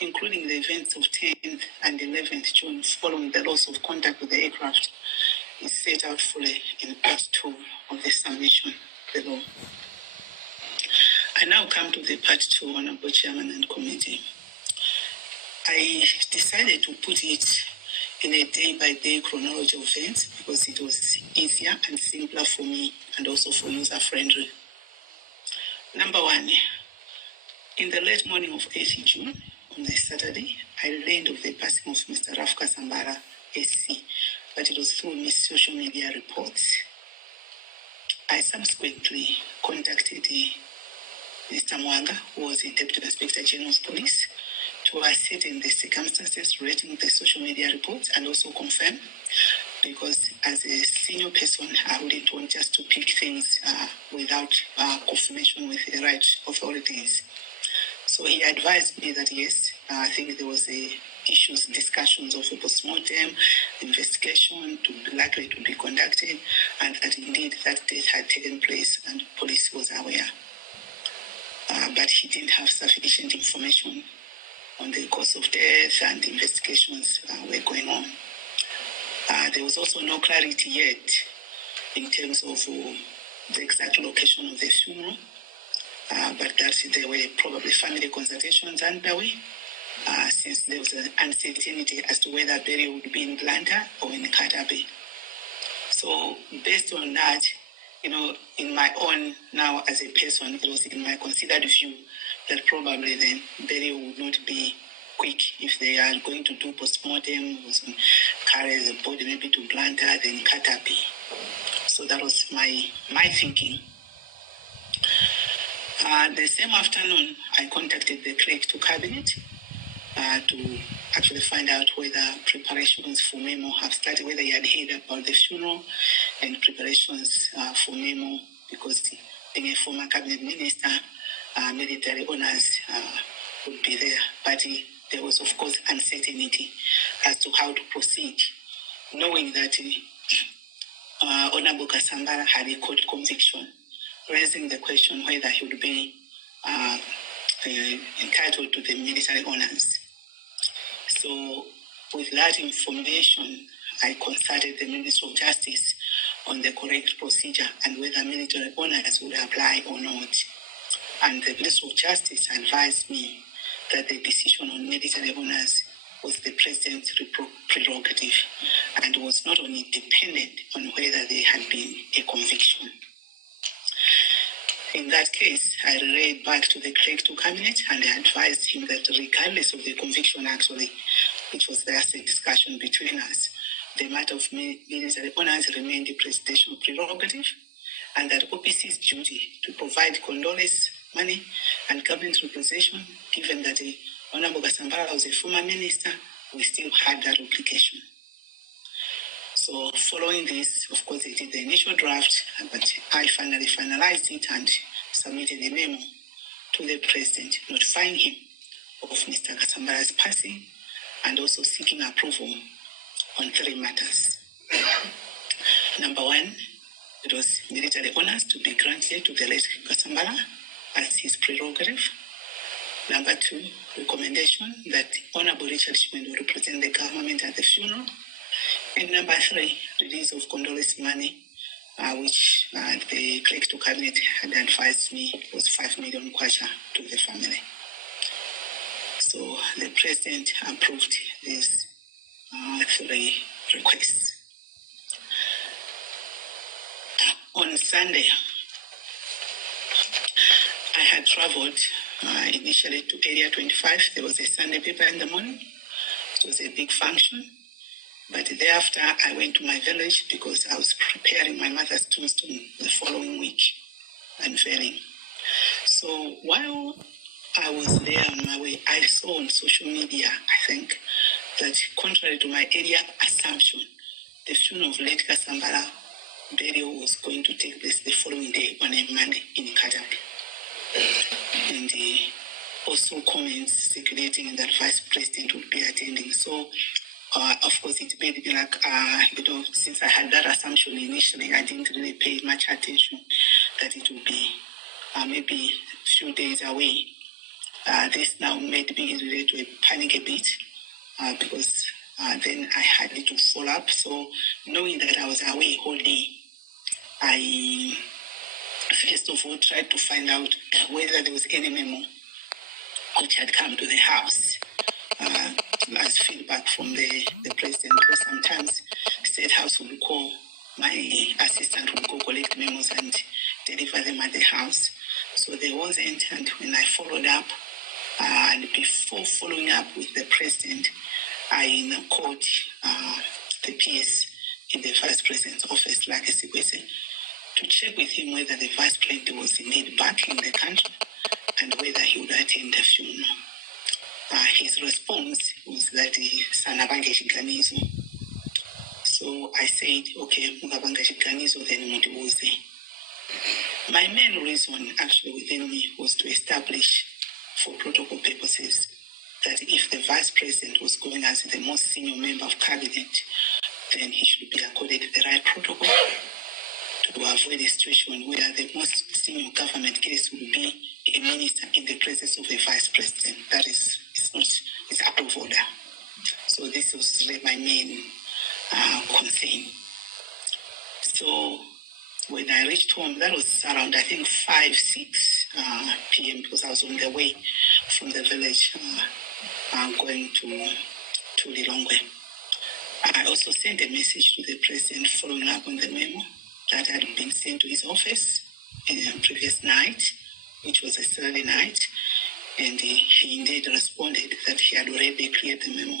including the events of 10th and 11th June following the loss of contact with the aircraft, is set out fully in part 2 of the submission below. I now come to the part 2, Honorable Chairman and Committee. I decided to put it in a day-by-day chronology of events because it was easier and simpler for me and also for user-friendly. Number 1, in the late morning of 8th June, on a Saturday, I learned of the passing of Mr. Rafka Sambara, SC, but it was through social media reports. I subsequently contacted Mr. Mwanga, who was the Deputy Inspector General of Police, to ascertain the circumstances relating to the social media reports and also confirm, because as a senior person, I wouldn't want just to pick things without confirmation with the right authorities. So he advised me that yes, I think there was discussions of a post-mortem investigation likely to be conducted, and that indeed that death had taken place and police was aware. But he didn't have sufficient information on the cause of death, and the investigations were going on. There was also no clarity yet in terms of the exact location of the funeral, but that there were probably family consultations underway, since there was an uncertainty as to whether burial would be in Blanda or in Katabe. So based on that, in my own, now as a person, it was in my considered view that probably then burial would not be quick. If they are going to do post-mortem, carry the body maybe to Blanda, then Katabe. So that was my thinking. The same afternoon, I contacted the clerk to cabinet to actually find out whether preparations for memo have started, whether he had heard about the funeral and preparations for memo, because being a former cabinet minister, military honors would be there. But there was, of course, uncertainty as to how to proceed, knowing that Honorable Kasambara had a court conviction, raising the question whether he would be entitled to the military honors. So with that information, I consulted the Minister of Justice on the correct procedure and whether military honors would apply or not. And the Minister of Justice advised me that the decision on military honors was the President's prerogative and was not only dependent on whether there had been a conviction. In that case, I relayed back to the clerk to cabinet and I advised him that regardless of the conviction actually, which was just a discussion between us, the matter of military honors remained the presidential prerogative, and that OPC's duty to provide condolence money and government representation, given that Honorable Kasambara was a former minister, we still had that obligation. So following this, of course, they did the initial draft, but I finally finalized it and submitted a memo to the President, notifying him of Mr. Kasambara's passing and also seeking approval on 3 matters. Number 1, it was military honors to be granted to the late Kasambara as his prerogative. Number 2, recommendation that Honorable Richard Shimendo represent the government at the funeral. And number 3, release of condolence money, which the clerk to cabinet had advised me was 5 million kwacha to the family. So the President approved these 3 requests. On Sunday, I had traveled initially to Area 25. There was a Sunday paper in the morning. It was a big function. But thereafter, I went to my village because I was preparing my mother's tombstone the following week, unveiling. So while I was there on my way, I saw on social media, I think, that contrary to my area assumption, the funeral of late Kasambara burial was going to take place the following day on a Monday in Katabe. And also comments circulating that Vice President would be attending. So, of course, it made me like, since I had that assumption initially, I didn't really pay much attention that it would be maybe a few days away. This now made me really to panic a bit because then I had to follow up. So knowing that I was away whole day, I first of all tried to find out whether there was any memo which had come to the house as feedback from the president, because sometimes State House would call, my assistant would go collect memos and deliver them at the house. So there wasn't, and when I followed up, and before following up with the president, I called the PS in the vice president's office, like Sikwese, to check with him whether the vice president was indeed back in the country and whether he would attend the funeral. His response was that Sanabange Shiganizo. So I said, okay, Mugabanga Shiganizo, then Mudiwuze. My main reason actually within me was to establish, for protocol purposes, that if the vice president was going as the most senior member of cabinet, then he should be accorded the right protocol to avoid a situation where the most senior government case would be a minister in the presence of a vice president. That is, it's out of order. So this was my main concern. So when I reached home, that was around, I think, 5-6 p.m. because I was on the way from the village going to Lilongwe. I also sent a message to the president following up on the memo that had been sent to his office the previous night, which was a Saturday night, and he indeed responded that he had already cleared the memo,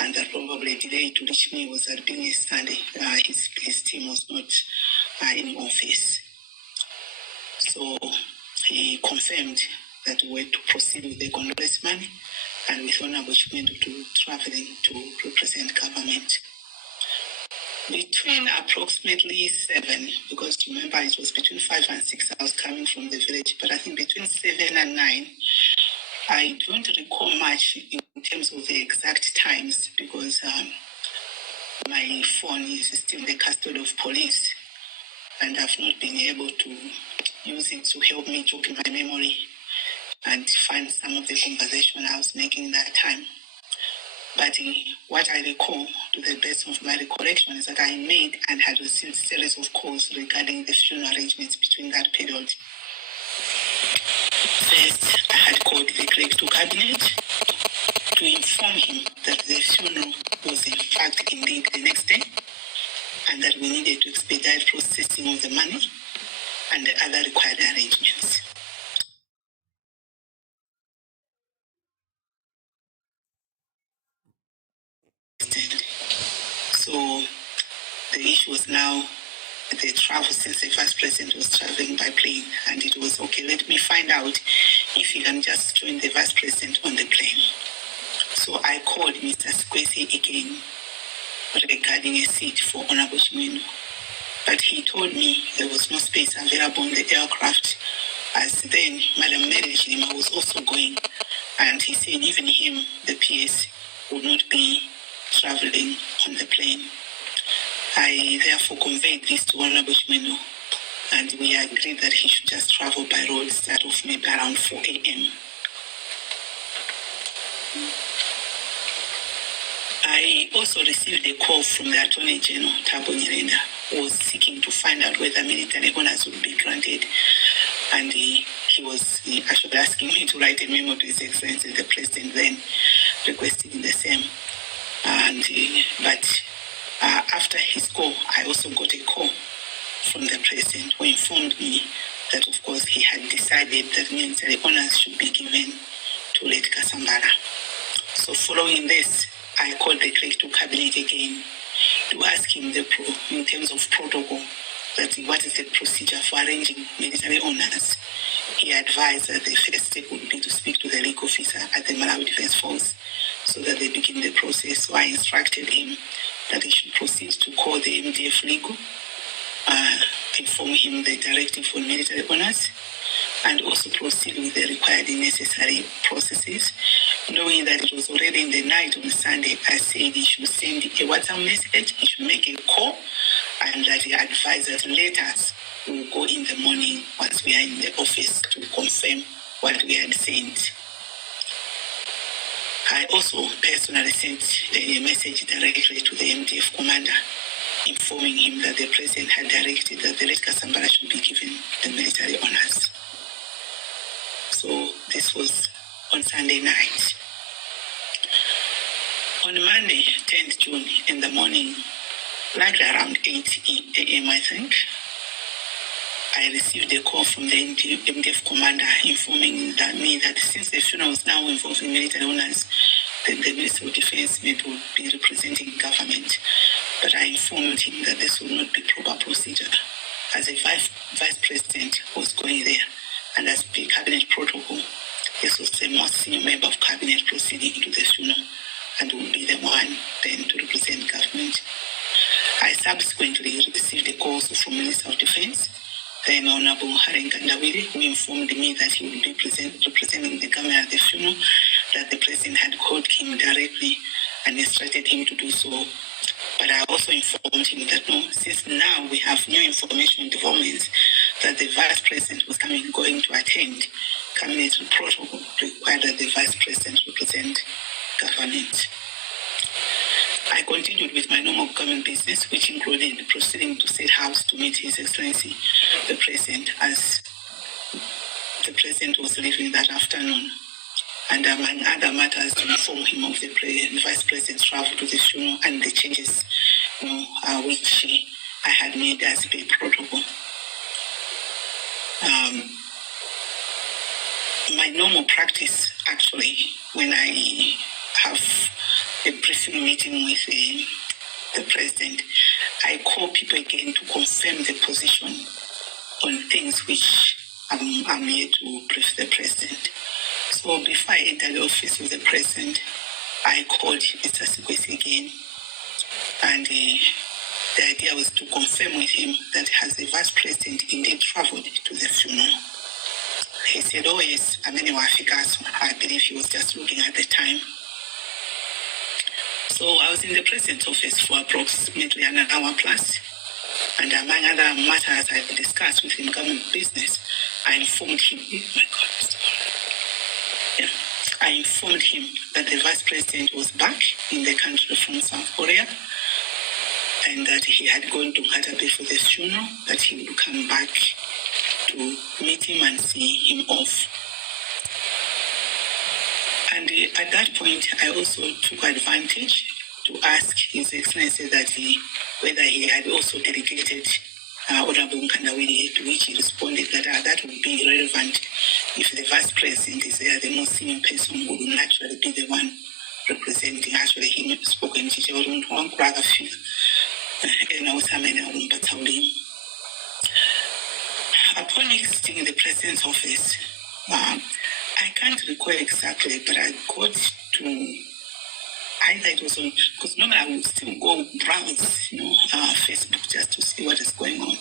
and that probably delay to reach me was that being a Sunday, his team was not in office. So he confirmed that we were to proceed with the condolence money and with Honorable Chimendo to traveling to represent government. Between approximately 7, because remember it was between 5 and 6 I was coming from the village, but I think between 7 and 9, I don't recall much in terms of the exact times because my phone is still in the custody of police and I've not been able to use it to help me jog in my memory and find some of the conversation I was making that time. But what I recall, to the best of my recollection, is that I made and had received a series of calls regarding the funeral arrangements between that period. First, I had called the Craig to cabinet to inform him that the funeral was in fact indeed the next day and that we needed to expedite processing of the money and the other required arrangements. So the issue was now the travel, since the vice president was traveling by plane, and it was okay, let me find out if he can just join the vice president on the plane. So I called Mr. Sikwese again regarding a seat for Honorable Chimendo, but he told me there was no space available on the aircraft, as then Madam Mary Chilima was also going, and he said even him, the PS, would not be traveling on the plane. I therefore conveyed this to Honorable Chimendo, and we agreed that he should just travel by road, start off maybe around 4 a.m. I also received a call from the Attorney General, Thabo Nyirenda, who was seeking to find out whether military honors would be granted, and he was actually asking me to write a memo to His Excellency the President, then requesting the same. And but after his call, I also got a call from the President who informed me that, of course, he had decided that military honors should be given to late Kasambara. So following this, I called the Craig to cabinet again to ask him in terms of protocol, that what is the procedure for arranging military honors. He advised that the first step would be to speak to the legal officer at the Malawi Defense Force so that they begin the process. So I instructed him that he should proceed to call the MDF legal, inform him the directive for military honors, and also proceed with the required necessary processes. Knowing that it was already in the night on Sunday, I said he should send a WhatsApp message, he should make a call, and that he advised that letters will go in the morning once we are in the office to confirm what we had sent. I also personally sent a message directly to the MDF commander, informing him that the president had directed that the Red Kasambala should be given the military honors. So this was on Sunday night. On Monday, 10th June, in the morning, likely around 8 a.m., I think, I received a call from the MDF commander informing me that since the funeral was now involved in military honors, then the Minister of Defense would be representing government. But I informed him that this would not be proper procedure, as a vice president was going there, and as per cabinet protocol, this was the most senior member of cabinet proceeding to the funeral, and would be the one then to represent government. I subsequently received a call from Minister of Defense, then Honorable NKHANI, who informed me that he would be representing the government at the funeral, that the president had called him directly and instructed him to do so. But I also informed him that no, since now we have new information developments that the vice president was going to attend, cabinet protocol required that the vice president represent government. I continued with my normal government business, which included proceeding to State House to meet His Excellency the President, as the President was leaving that afternoon, and among other matters to inform him of the Vice President's travel to the funeral and the changes which I had made as per protocol. My normal practice, actually, when I have a briefing meeting with the president, I call people again to confirm the position on things which I'm here to brief the president. So before I entered the office of the president, I called Mr. Sikwesi again, and the idea was to confirm with him that has the vice president indeed traveled to the funeral. He said, oh yes, I believe he was just looking at the time. So I was in the president's office for approximately an hour plus, and among other matters I discussed with him government business, I informed him, I informed him that the vice president was back in the country from South Korea, and that he had gone to Katabe for the funeral, that he would come back to meet him and see him off. And at that point, I also took advantage to ask His Excellency that whether he had also delegated Honorable NKHANI, to which he responded that that would be irrelevant if the vice president is there, the most senior person who would naturally be the one representing. Actually, he spoke in Upon exiting the president's office, I can't recall exactly, but I got to either it was on, because normally I would still go browse, Facebook just to see what is going on.